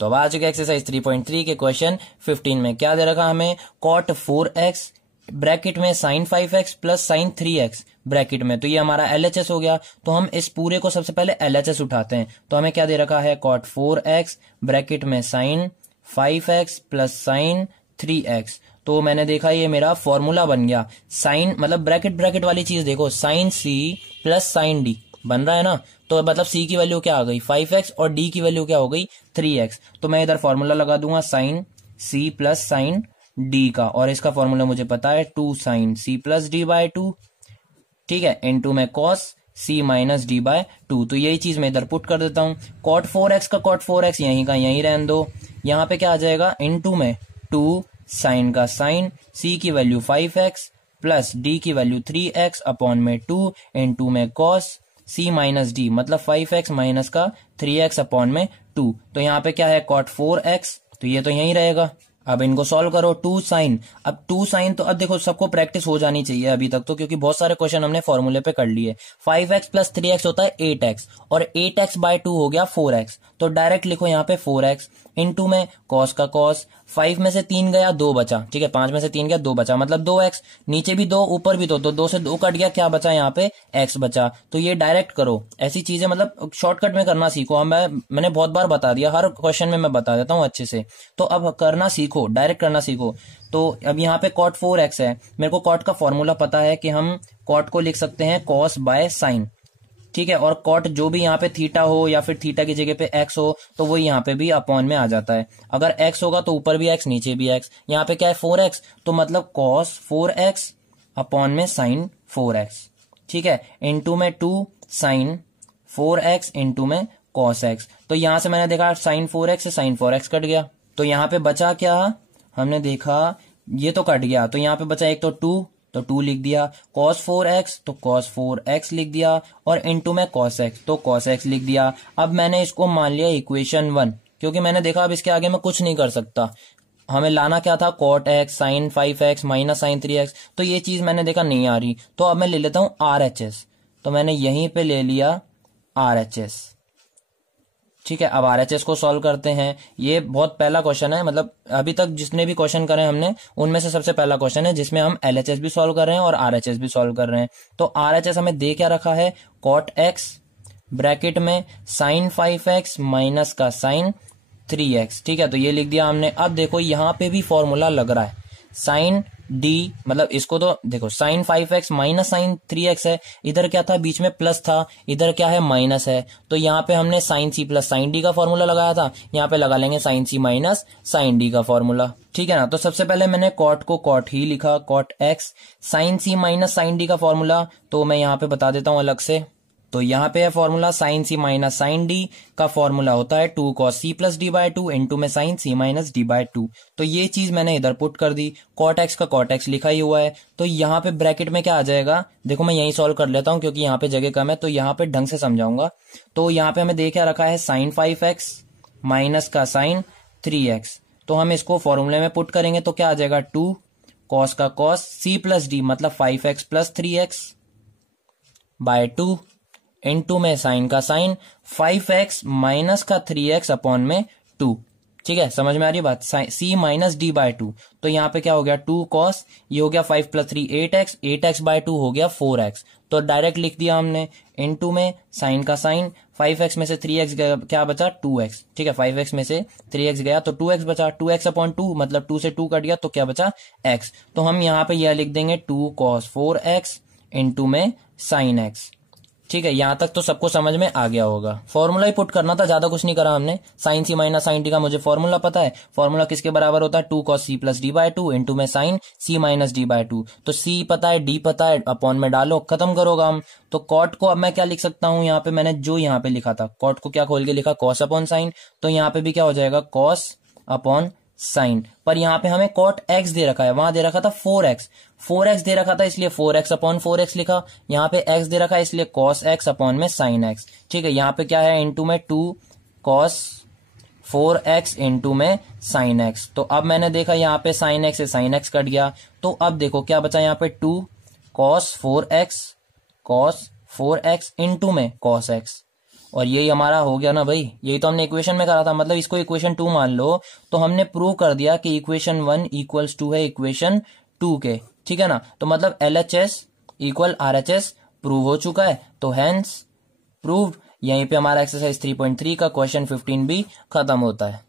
तो अब आ चुके एक्सरसाइज 3.3 के क्वेश्चन 15 में क्या दे रखा हमें, cot 4x ब्रैकेट में sin 5x plus sin 3x bracket में, तो ये हमारा LHS हो गया। तो हम इस पूरे को सबसे पहले LHS उठाते हैं। तो हमें क्या दे रखा है, cot 4x ब्रैकेट में sin 5x plus sin 3x। तो मैंने देखा ये मेरा फॉर्मूला बन गया। साइन मतलब ब्रैकेट ब्रैकेट वाली चीज देखो, sin c plus sin d बन रहा है ना, तो मतलब c की वैल्यू क्या आ गई 5x और d की वैल्यू क्या हो गई 3x। तो मैं इधर फॉर्मूला लगा दूंगा sin c plus sin d का, और इसका फॉर्मूला मुझे पता है 2 sin c plus d by 2, ठीक है, इनटू में cos c minus d by 2। तो यही चीज मैं इधर पुट कर देता हूं। cot 4x का cot 4x यहीं का यहीं रहने दो, यहाँ पे क्या आ जाएगा इनटू में 2 sin का sin, c की वैल्यू 5x प्लस d की वैल्यू 3x अपॉन में 2 इनटू में cos c माइनस d मतलब 5x माइनस का 3x अपॉन में 2। तो यहाँ पे क्या है cot 4x, तो ये तो यहीं रहेगा। अब इनको सॉल्व करो, 2 sin, अब 2 sin तो अब देखो सबको प्रैक्टिस हो जानी चाहिए अभी तक तो, क्योंकि बहुत सारे क्वेश्चन हमने फॉर्मूले पे कर लिए। 5x प्लस 3x होता है 8x और 8x बाय 2 हो गया 4x। तो डायरेक्ट लिखो यहाँ पे 4x इनटू में cos का cos, 5 में से 3 गया 2 बचा, ठीक है, 5 में से 3 गया 2 बचा मतलब 2x, नीचे भी 2 ऊपर भी 2, तो 2 से 2 कट गया, क्या बचा यहाँ पे x बचा। तो ये डायरेक्ट करो, ऐसी चीजें मतलब शॉर्टकट में करना सीखो। हम मैंने बहुत बार बता दिया, हर क्वेश्चन में मैं बता देता हूँ अच्छे से, तो अब करना सीखो, डायरेक्ट करना सीखो। तो अब यहाँ पे cot 4x है, मेरे को cot का फॉर्मूला पता है कि हम cot को लिख सकते हैं cos बाय sin, ठीक है, और cot जो भी यहाँ पे थीटा हो या फिर थीटा की जगह पे x हो तो वो यहाँ पे भी अपॉन में आ जाता है। अगर x होगा तो ऊपर भी x नीचे भी x, यहाँ पे क्या है 4x, तो मतलब cos 4x अपॉन में sin 4x, ठीक है, इनटू में 2 sin 4x इनटू में cos x। तो यहाँ से मैंने देखा sin 4x से sin 4x कट गया, तो यहाँ पे बचा क्या, हमने देखा ये तो कट गया, तो यहाँ पे बचा एक तो 2, तो 2 लिख दिया, cos 4x तो cos 4x लिख दिया, और इनटू में cos x तो cos x लिख दिया। अब मैंने इसको मान लिया इक्वेशन 1, क्योंकि मैंने देखा अब इसके आगे मैं कुछ नहीं कर सकता। हमें लाना क्या था cot x sin 5x minus sin 3x, तो ये चीज मैंने देखा नहीं आ रही, तो अब मैं ले लेता हूं RHS। तो मैंने यहीं पे ले लिया RHS, ठीक है। अब RHS को सॉल्व करते हैं। ये बहुत पहला क्वेश्चन है, मतलब अभी तक जितने भी क्वेश्चन करे हमने उनमें से सबसे पहला क्वेश्चन है जिसमें हम LHS भी सॉल्व कर रहे हैं और RHS भी सॉल्व कर रहे हैं। तो RHS हमें दे क्या रखा है, cot x ब्रैकेट में sin 5x माइनस का sin 3x, ठीक है, तो ये लिख दिया हमने। अब देखो यहाँ पे भी फॉर्मूला लग रहा है sin d, मतलब इसको तो देखो sin 5x minus sin 3x है, इधर क्या था बीच में प्लस था, इधर क्या है माइनस है, तो यहाँ पे हमने sin c plus sin d का फॉर्मूला लगाया था, यहाँ पे लगा लेंगे sin c minus sin d का फॉर्मूला, ठीक है ना। तो सबसे पहले मैंने cot को cot ही लिखा, cot x sin c minus sin d का फॉर्मूला, तो मैं यहाँ पे बता देता हूँ अलग से। तो यहाँ पे है formula sin c minus sin d का फॉर्मूला होता है 2 cos c plus d by 2 into में sin c minus d by 2। तो ये चीज मैंने इधर पुट कर दी, cot x का cot x लिखा ही हुआ है। तो यहाँ पे ब्रैकेट में क्या आ जाएगा, देखो मैं यही सॉल्व कर लेता हूँ क्योंकि यहाँ पे जगह कम है, तो यहाँ पे ढंग से समझाऊंगा। तो यहाँ पे हमें दे क्या रखा है sin 5x माइनस का sin 3x, तो हम इसको फॉर्मूले में पुट करेंगे तो क्या आ जाएगा 2 cos का cos c प्लस d मतलब 5x plus 3x by 2 into में साइन का साइन 5x माइनस का 3x अपॉन में 2, ठीक है, समझ में आ रही बात, c माइनस d बाय 2। तो यहाँ पे क्या हो गया 2 cos, ये हो गया 5 प्लस 3 8x, 8x बाय 2 हो गया 4x, तो डायरेक्ट लिख दिया हमने। इनटू में साइन का साइन, 5x में से 3x गया, क्या बचा 2x, ठीक है, 5x में से 3x गया तो 2x बचा, 2x अपॉन 2 मतलब 2 से 2 कट गया तो क्या बचा x। तो हम यहाँ पे यह लिख देंगे 2 cos 4x इनटू में साइन x, ठीक है, यहां तक तो सबको समझ में आ गया होगा। फॉर्मूला ही पुट करना था, ज्यादा कुछ नहीं करा हमने। साइन सी माइनस साइन डी का मुझे फॉर्मूला पता है, फॉर्मूला किसके बराबर होता है 2 cos c plus D by 2 into में sine c minus D by 2। तो c पता है, d पता है, अपॉन में डालो, खत्म करो काम। तो कॉट को अब मैं क्या लिख सकता हूं, यहाँ पे मैंने जो यहाँ पे लिखा था कॉट को क्या खोल के लिखा cos अपॉन साइन, तो यहाँ पे भी क्या हो जाएगा cos अपॉन साइन, पर यहाँ पे हमें cot x दे रखा है, वहां दे रखा था 4x दे रखा था इसलिए 4x अपॉन 4x लिखा, यहाँ पे x दे रखा है इसलिए cos x अपॉन में sin x, ठीक है। यहाँ पे क्या है इनटू में 2 cos 4x इनटू में sin x। तो अब मैंने देखा यहाँ पे sin x से sin x कट गया, तो अब देखो क्या बचा यहाँ पे 2 cos 4x इनटू में cos x, और यही हमारा हो गया ना भाई, यही तो हमने इक्वेशन में करा था, मतलब इसको इक्वेशन 2 मान लो, तो हमने प्रूव कर दिया कि इक्वेशन 1 इक्वल्स टू है इक्वेशन 2 के, ठीक है ना। तो मतलब LHS इक्वल RHS प्रूव हो चुका है, तो हेंस प्रूव्ड। यहीं पे हमारा एक्सरसाइज 3.3 का क्वेश्चन 15 भी खत्म होता है।